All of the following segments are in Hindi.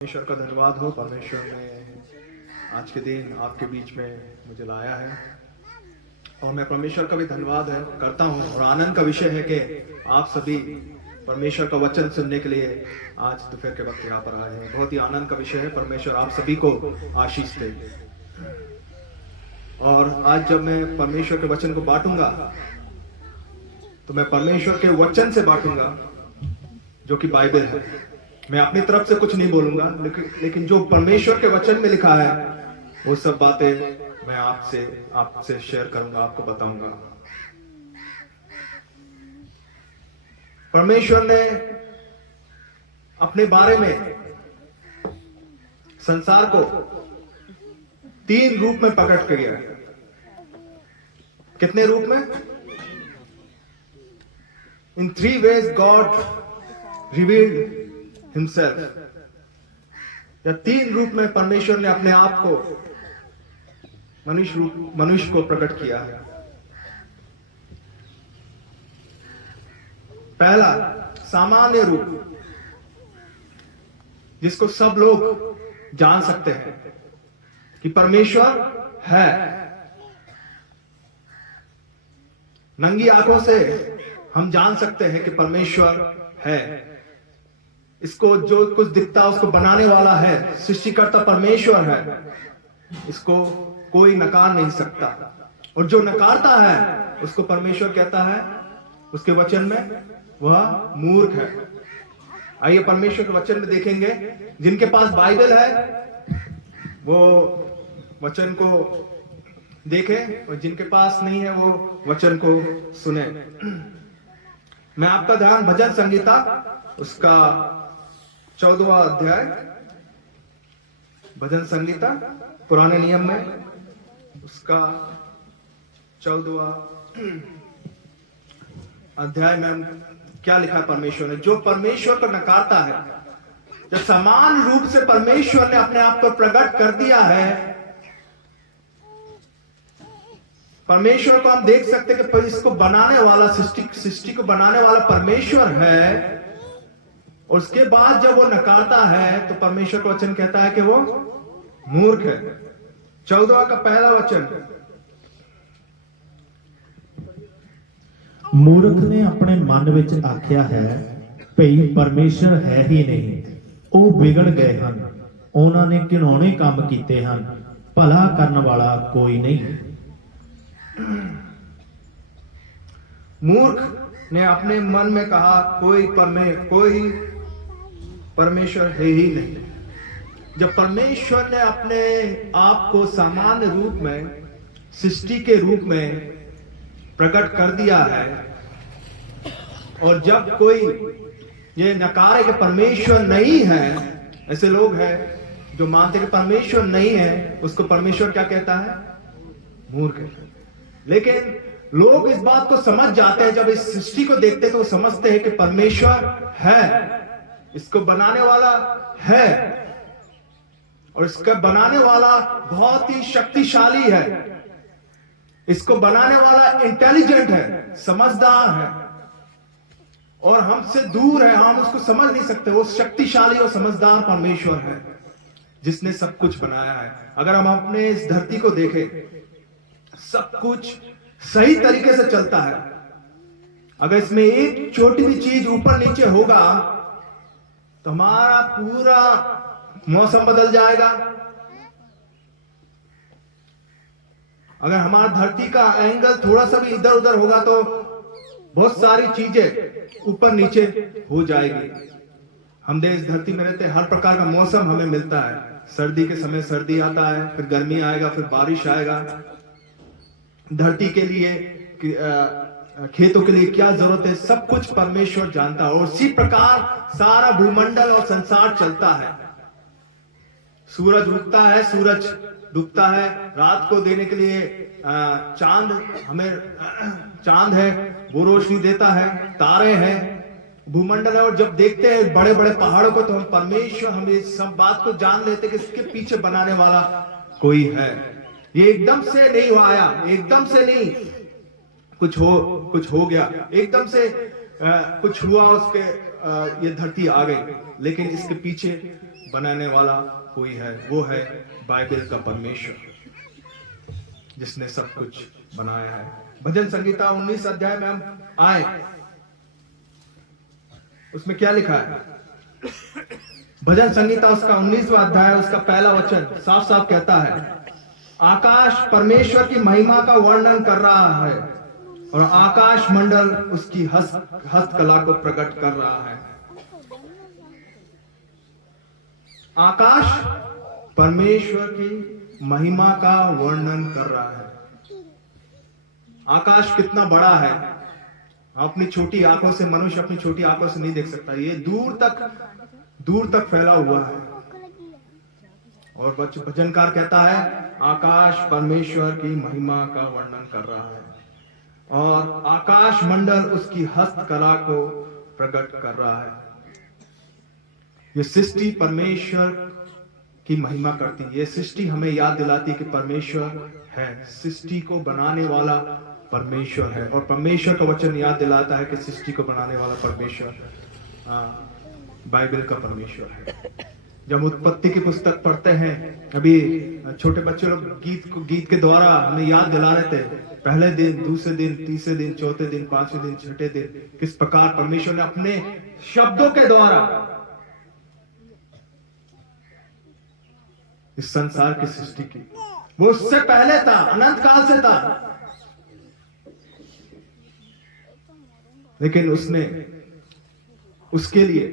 परमेश्वर का धन्यवाद हो। परमेश्वर ने आज के दिन आपके बीच में मुझे लाया है और मैं परमेश्वर का भी धन्यवाद करता हूँ। और आनंद का विषय है कि आप सभी परमेश्वर का वचन सुनने के लिए आज दोपहर के वक्त यहाँ पर आए हैं। बहुत ही आनंद का विषय है। परमेश्वर आप सभी को आशीष दे। और आज जब मैं परमेश्वर के वचन को बांटूंगा तो मैं परमेश्वर के वचन से बांटूंगा जो कि बाइबल है। मैं अपनी तरफ से कुछ नहीं बोलूंगा, लेकिन जो परमेश्वर के वचन में लिखा है वो सब बातें मैं आपसे शेयर करूंगा, आपको बताऊंगा। परमेश्वर ने अपने बारे में संसार को 3 रूप में प्रकट किया है। कितने रूप में? In 3 ways God revealed himself। या 3 रूप में परमेश्वर ने अपने आप को मनुष्य को प्रकट किया है। पहला सामान्य रूप, जिसको सब लोग जान सकते हैं कि परमेश्वर है। नंगी आंखों से हम जान सकते हैं कि परमेश्वर है। इसको जो कुछ दिखता है उसको बनाने वाला है, सृष्टिकर्ता परमेश्वर है। इसको कोई नकार नहीं सकता। और जो नकारता है उसको परमेश्वर कहता है उसके वचन में वह मूर्ख है। आइए परमेश्वर के वचन में देखेंगे। जिनके पास बाइबल है वो वचन को देखें और जिनके पास नहीं है वो वचन को सुने। मैं आपका ध्यान भजन संगीता उसका 14वां अध्याय, भजन संगीता पुराने नियम में उसका 14वां अध्याय में क्या लिखा है परमेश्वर ने। जो परमेश्वर को नकारता है, जब समान रूप से परमेश्वर ने अपने आप को प्रकट कर दिया है, परमेश्वर को हम देख सकते हैं कि इसको बनाने वाला, सृष्टि को बनाने वाला परमेश्वर है। और उसके बाद जब वो नकारता है तो परमेश्वर का वचन कहता है कि वो मूर्ख है। 14 का पहला वचन, मूर्ख ने अपने मन विच आख्या है भई परमेश्वर है ही नहीं। ਉਹ ਵਿਗੜ ਗਏ ਹਨ, ਉਹਨਾਂ ਨੇ ਘਿਨੌਣੇ ਕੰਮ ਕੀਤੇ ਹਨ, ਭਲਾ ਕਰਨ ਵਾਲਾ ਕੋਈ ਨਹੀਂ। मूर्ख ने अपने मन में कहा कोई परमेश्वर है ही नहीं। जब परमेश्वर ने अपने आप को सामान्य रूप में, सृष्टि के रूप में प्रकट कर दिया है, और जब कोई ये नकारे कि परमेश्वर नहीं है, ऐसे लोग हैं जो मानते कि परमेश्वर नहीं है, उसको परमेश्वर क्या कहता है? मूर्ख है। लेकिन लोग इस बात को समझ जाते हैं, जब इस सृष्टि को देखते हैं तो समझते हैं कि परमेश्वर है, इसको बनाने वाला है और इसका बनाने वाला बहुत ही शक्तिशाली है। इसको बनाने वाला इंटेलिजेंट है, समझदार है और हमसे दूर है, हम उसको समझ नहीं सकते। वो शक्तिशाली और समझदार परमेश्वर है जिसने सब कुछ बनाया है। अगर हम अपने इस धरती को देखें, सब कुछ सही तरीके से चलता है। अगर इसमें एक छोटी भी चीज ऊपर नीचे होगा तो हमारा पूरा मौसम बदल जाएगा। अगर हमारा धरती का एंगल थोड़ा सा भी इधर उधर होगा तो बहुत सारी चीजें ऊपर नीचे हो जाएगी। हम देश धरती में रहते हैं, हर प्रकार का मौसम हमें मिलता है। सर्दी के समय सर्दी आता है, फिर गर्मी आएगा, फिर बारिश आएगा। धरती के लिए, खेतों के लिए क्या जरूरत है, सब कुछ परमेश्वर जानता है। और उसी प्रकार सारा भूमंडल और संसार चलता है। सूरज उगता है, सूरज डूबता है, रात को देने के लिए चांद है, वो रोशनी देता है, तारे हैं, भूमंडल है। और जब देखते हैं बड़े बड़े पहाड़ों को तो हम परमेश्वर, हम इस सब बात को जान लेते हैं कि इसके पीछे बनाने वाला कोई है। ये एकदम से नहीं आया, एकदम से नहीं कुछ हो गया, एकदम से कुछ हुआ, उसके ये धरती आ गई। लेकिन इसके पीछे बनाने वाला कोई है, वो है बाइबल का परमेश्वर, जिसने सब कुछ बनाया है। भजन संगीता 19 अध्याय में हम आए, उसमें क्या लिखा है? भजन संगीता उसका 19वां अध्याय, उसका पहला वचन साफ साफ कहता है, आकाश परमेश्वर की महिमा का वर्णन कर रहा है और आकाश मंडल उसकी हस्तकला को प्रकट कर रहा है। आकाश परमेश्वर की महिमा का वर्णन कर रहा है। आकाश कितना बड़ा है, अपनी छोटी आंखों से, मनुष्य अपनी छोटी आंखों से नहीं देख सकता। ये दूर तक फैला हुआ है। और भजनकार कहता है, आकाश परमेश्वर की महिमा का वर्णन कर रहा है और आकाश मंडल उसकी हस्तकला को प्रकट कर रहा है। ये सृष्टि परमेश्वर की महिमा करती है। ये सृष्टि हमें याद दिलाती है कि परमेश्वर है, सृष्टि को बनाने वाला परमेश्वर है। और परमेश्वर का वचन याद दिलाता है कि सृष्टि को बनाने वाला परमेश्वर बाइबल का परमेश्वर है। जब उत्पत्ति की पुस्तक पढ़ते हैं, अभी छोटे बच्चे लोग गीत के द्वारा हमें याद दिला रहे थे, पहले दिन, दूसरे दिन, तीसरे दिन, चौथे दिन, पांचवें दिन, छठे दिन, किस प्रकार परमेश्वर ने अपने शब्दों के द्वारा इस संसार की सृष्टि की। वो उससे पहले था, अनंत काल से था, लेकिन उसने उसके लिए,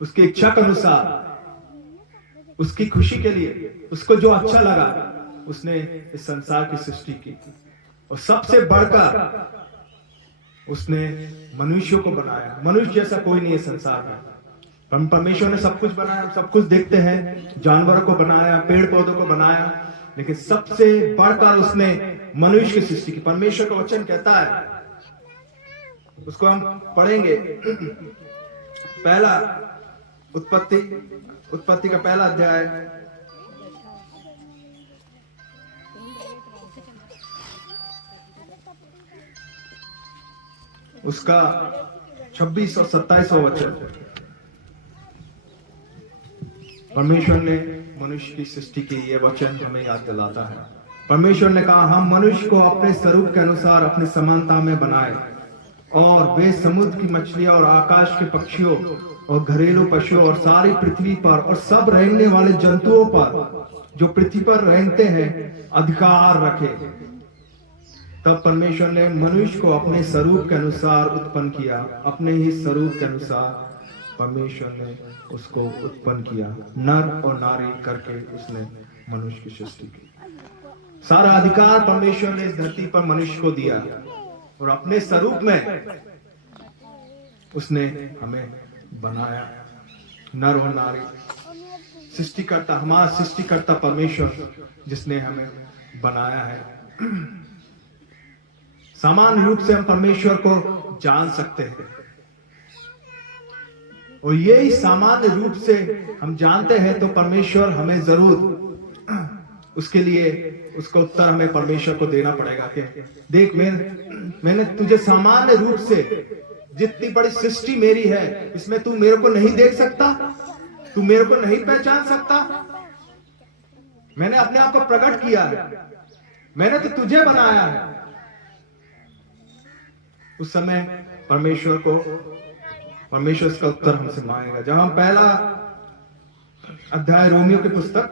उसकी इच्छा के अनुसार, उसकी खुशी के लिए, उसको जो अच्छा लगा, उसने इस संसार की सृष्टि की। और सबसे बढ़कर उसने मनुष्यों को बनाया। मनुष्य जैसा कोई नहीं है संसार में। परमेश्वर ने सब कुछ बनाया, सब कुछ देखते हैं, जानवरों को बनाया, पेड़ पौधों को बनाया, लेकिन सबसे बढ़कर उसने मनुष्य की सृष्टि की। परमेश्वर का वचन कहता है, उसको हम पढ़ेंगे, पहला उत्पत्ति का पहला अध्याय, उसका 26 और 27वां वचन। परमेश्वर ने मनुष्य की सृष्टि की, ये वचन हमें याद दिलाता है। परमेश्वर ने कहा, हम मनुष्य को अपने स्वरूप के अनुसार अपनी समानता में बनाए और वे समुद्र की मछलियां और आकाश के पक्षियों और घरेलू पशुओं और सारी पृथ्वी पर और सब रहने वाले जंतुओं पर जो पृथ्वी पर रहते हैं अधिकार रखे। तब परमेश्वर ने मनुष्य को अपने स्वरूप के अनुसार उत्पन्न किया, अपने ही स्वरूप के अनुसार परमेश्वर ने उसको उत्पन्न किया, नर और नारी करके उसने मनुष्य की सृष्टि की। सारा अधिकार परमेश्वर ने इस धरती पर मनुष्य को दिया और अपने स्वरूप में उसने हमें बनाया, नर और नारी। सृष्टिकर्ता, हमारा सृष्टिकर्ता परमेश्वर जिसने हमें बनाया है। सामान्य रूप से हम परमेश्वर को जान सकते हैं और यही सामान्य रूप से हम जानते हैं तो परमेश्वर हमें जरूर उसके लिए उसका उत्तर हमें परमेश्वर को देना पड़ेगा कि देख, मैंने तुझे सामान्य रूप से, जितनी बड़ी सृष्टि मेरी है, इसमें तू मेरे को नहीं देख सकता, तू मेरे को नहीं पहचान सकता। मैंने अपने आप को प्रकट किया है, मैंने तो तुझे बनाया है। उस समय परमेश्वर इसका उत्तर हमसे मांगेगा। जब हम पहला अध्याय रोमियो की पुस्तक,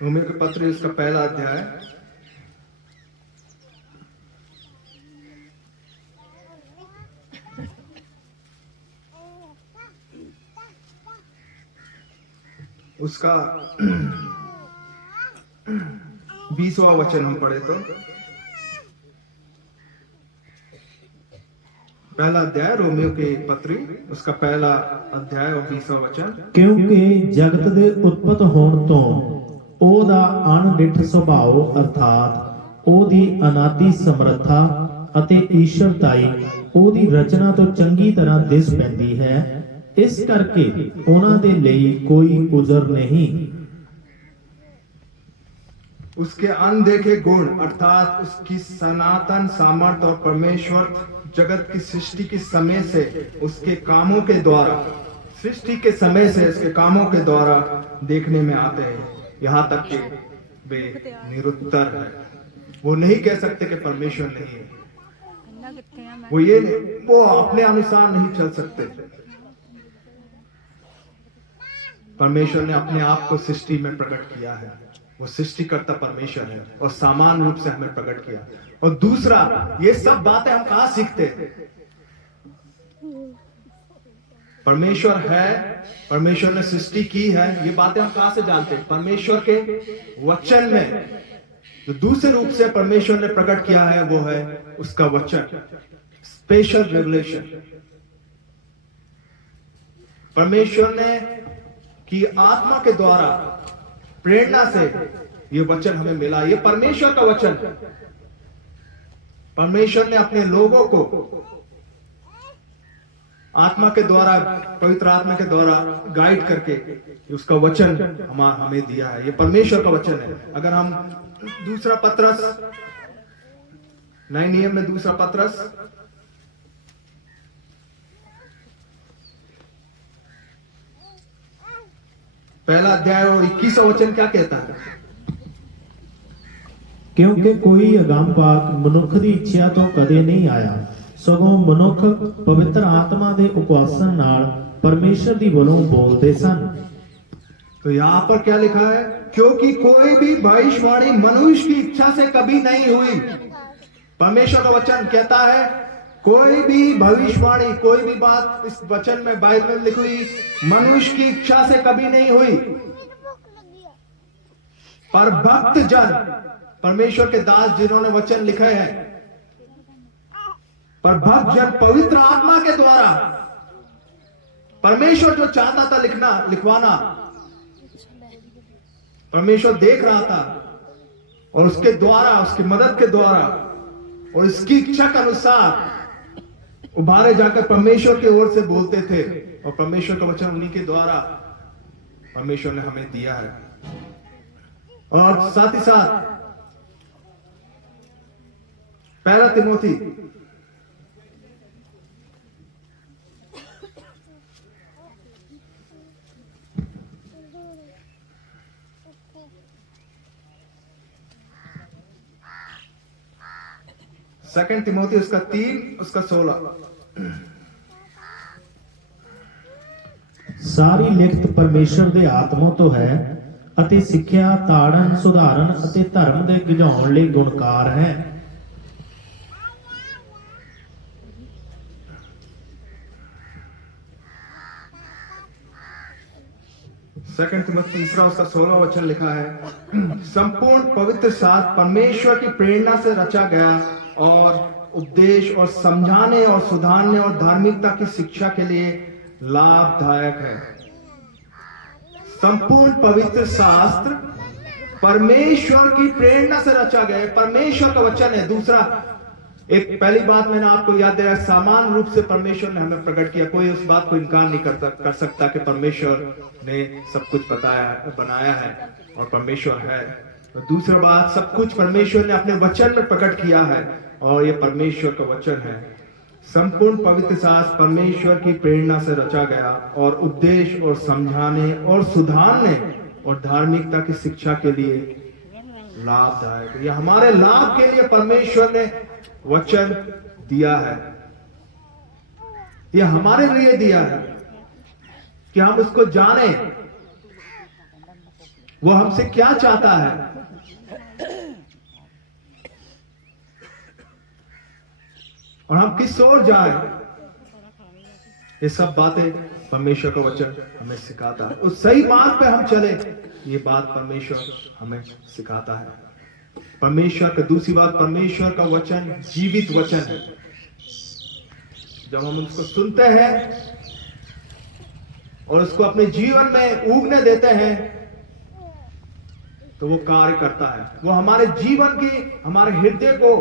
रोमियो के पत्र, इसका पहला अध्याय, उसका 20वां वचन हम पढ़े तो, पहला अध्याय रोमियो के पत्री, उसका पहला अध्याय और 20वां वचन। क्योंकि जगत ਦੇ ਉਤਪਤ ਹੋਣ ਤੋਂ ਉਹਦਾ ਅਣਡਿੱਠ ਸੁਭਾਅ ਅਰਥਾਤ ਉਹਦੀ ਅਨਾਦਿ ਸਮਰੱਥਾ ਅਤੇ ਈਸ਼ਵਰਤਾਈ ਉਹਦੀ ਰਚਨਾ ਤੋਂ ਚੰਗੀ ਤਰ੍ਹਾਂ ਦਿਸ ਪੈਂਦੀ ਹੈ। ਇਸ ਕਰਕੇ ਉਹਨਾਂ ਦੇ ਲਈ ਕੋਈ ਉਜ਼ਰ नहीं। उसके अनदेखे गुण अर्थात उसकी सनातन सामर्थ्य और परमेश्वर जगत की सृष्टि के समय से उसके कामों के द्वारा सृष्टि के समय से इसके कामों के द्वारा देखने में आते हैं, यहाँ तक कि वे निरुत्तर है। वो नहीं कह सकते कि परमेश्वर नहीं है। वो अपने अनुसार नहीं चल सकते। परमेश्वर ने अपने आप को सृष्टि में प्रकट किया है। वो सृष्टिकर्ता परमेश्वर है और सामान्य रूप से हमें प्रकट किया। और दूसरा, ये सब बातें हम कहां सीखते? परमेश्वर है, परमेश्वर ने सृष्टि की है, ये बातें हम कहां से जानते हैं? परमेश्वर के वचन में। जो दूसरे रूप से परमेश्वर ने प्रकट किया है वो है उसका वचन, स्पेशल रेवलेशन। परमेश्वर ने की आत्मा के द्वारा प्रेरणा से ये वचन हमें मिला। ये परमेश्वर का वचन। परमेश्वर ने अपने लोगों को आत्मा के द्वारा, पवित्र आत्मा के द्वारा गाइड करके उसका वचन हमें दिया है। ये परमेश्वर का वचन है। अगर हम दूसरा पत्रस, नए नियम में दूसरा पत्रस पहला अध्याय और 21वां वचन क्या कहता है? ਕਿਉਂਕਿ ਕੋਈ ਅਗੰਮ ਪਾਕ ਮਨੁੱਖ ਦੀ ਇੱਛਾ ਤੋਂ ਕਦੇ ਨਹੀਂ ਆਇਆ, ਸਗੋਂ ਮਨੁੱਖ ਪਵਿੱਤਰ ਆਤਮਾ ਦੇ ਉਪਵਾਸਨ ਨਾਲ परमेश्वर ਦੀ ਵੱਲੋਂ ਬੋਲਦੇ ਸਨ। तो यहां पर क्या लिखा है? क्योंकि कोई भी भविष्यवाणी मनुष्य की इच्छा से कभी नहीं हुई। परमेश्वर का वचन कहता है कोई भी भविष्यवाणी, कोई भी बात इस वचन में, बाइबल में लिखी हुई मनुष्य की इच्छा से कभी नहीं हुई, पर भक्त जन, परमेश्वर के दास जिन्होंने वचन लिखे हैं, पर भक्त जन पवित्र आत्मा के द्वारा, परमेश्वर जो चाहता था लिखवाना, परमेश्वर देख रहा था और उसके द्वारा, उसकी मदद के द्वारा और इसकी इच्छा के अनुसार उभारे जाकर परमेश्वर की ओर से बोलते थे। और परमेश्वर का वचन उन्हीं के द्वारा परमेश्वर ने हमें दिया है। और साथ ही साथ पहला तिमोथी सेकंड तिमोथी उसका 3 उसका 16। ਸਾਰੀ ਲਿਖਤ ਪਰਮੇਸ਼ਰ ਦੇ ਆਤਮਾ ਤੋਂ ਹੈ ਅਤੇ ਸਿੱਖਿਆ, ਤਾੜਨ, ਸੁਧਾਰਨ ਅਤੇ ਧਰਮ ਦੇ ਗਿਝਾਉਣ ਲਈ ਗੁਣਕਾਰ ਹੈ। सेकंड तिमोथी 3 उसका 16 वचन लिखा है, संपूर्ण पवित्र शास्त्र परमेश्वर की प्रेरणा से रचा गया और उपदेश और समझाने और सुधारने और धार्मिकता की शिक्षा के लिए लाभदायक है। संपूर्ण पवित्र शास्त्र परमेश्वर की प्रेरणा से रचा गया, परमेश्वर का वचन है। दूसरा, एक पहली बात मैंने आपको याद दिलाया, सामान्य रूप से परमेश्वर ने हमें प्रकट किया। कोई उस बात को इनकार नहीं कर सकता कि परमेश्वर ने सब कुछ बनाया है और परमेश्वर है। और दूसरा बात, सब कुछ परमेश्वर ने अपने वचन में प्रकट किया है और ये परमेश्वर का वचन है। संपूर्ण पवित्र शास्त्र परमेश्वर की प्रेरणा से रचा गया और उपदेश और समझाने और सुधारने और धार्मिकता की शिक्षा के लिए लाभदायक। ये हमारे लाभ के लिए परमेश्वर ने वचन दिया है। ये हमारे लिए दिया है कि हम उसको जाने, वो हमसे क्या चाहता है, और हम किस ओर जाए। ये सब बातें परमेश्वर का वचन हमें सिखाता है। उस सही मार्ग पे हम चले, ये बात परमेश्वर हमें सिखाता है। परमेश्वर का दूसरी बात, परमेश्वर का वचन जीवित वचन है। जब हम उसको सुनते हैं और उसको अपने जीवन में उगने देते हैं तो वो कार्य करता है। वो हमारे जीवन की, हमारे हृदय को,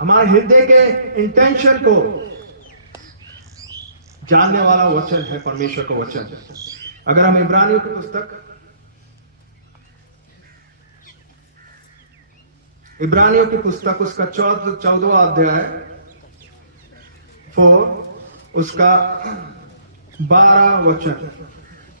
हमारे हृदय के इंटेंशन को जानने वाला वचन है परमेश्वर का वचन। अगर हम इब्रानियों की पुस्तक, इब्रानियों की पुस्तक उसका 14वां अध्याय 4 उसका 12 वचन